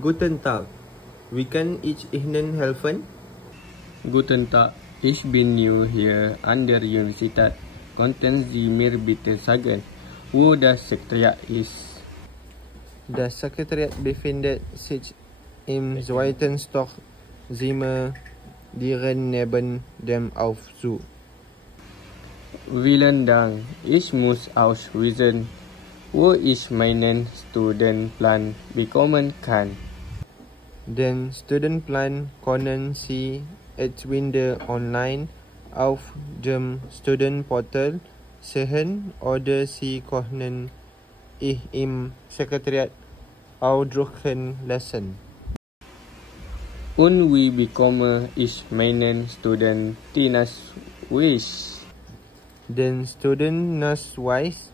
Guten Tag. Wie kann ich Ihnen helfen? Guten Tag, ich bin neu hier an der Universität. Könnten Sie mir bitte sagen, wo das Sekretariat ist? Das Sekretariat befindet sich im zweiten Stock Zimmer direkt neben dem Aufzug. Vielen Dank. Ich muss auswiesen, wo ich meinen Stundenplan bekommen kann. Den Stundenplan können Sie entweder online auf dem Studentenportal sehen oder Sie können ihn im Sekretariat ausdrucken lassen. Und wie bekomme ich meinen Studentennachweis? Den Studentennachweis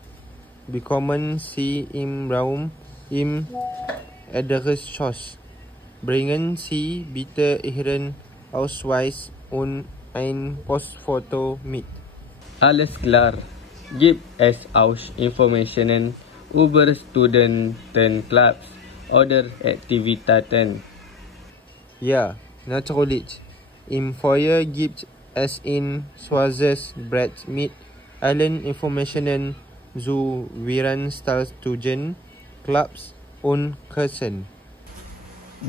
bekommen Sie im Raum im Erdgeschoss. Bringen Sie bitte Ihren Ausweis und ein Postfoto mit. Alles klar. Gibt es auch Informationen über Studentenclubs oder Aktivitäten? Ja, natürlich. Im Foyer gibt es ein schwarzes Brett mit allen Informationen zu während Studentenclubs und Kursen.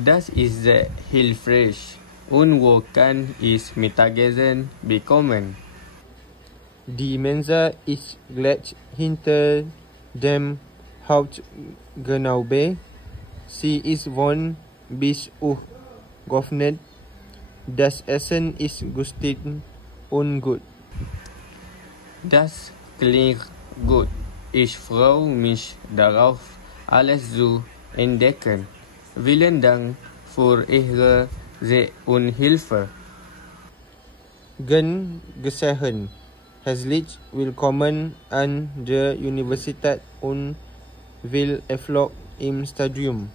Das ist sehr hilfreich. Und wo kann ich Mittagessen bekommen? Die Mensa ist gleich hinter dem Hauptgebäude. Sie ist von bis geöffnet. Das Essen ist günstig und gut. Das klingt gut. Ich freue mich darauf, alles zu entdecken. Vielen Dank für Ihre Zeit und Hilfe. Gern geschehen. Herzlich willkommen an der Universität und viel Erfolg im Studium.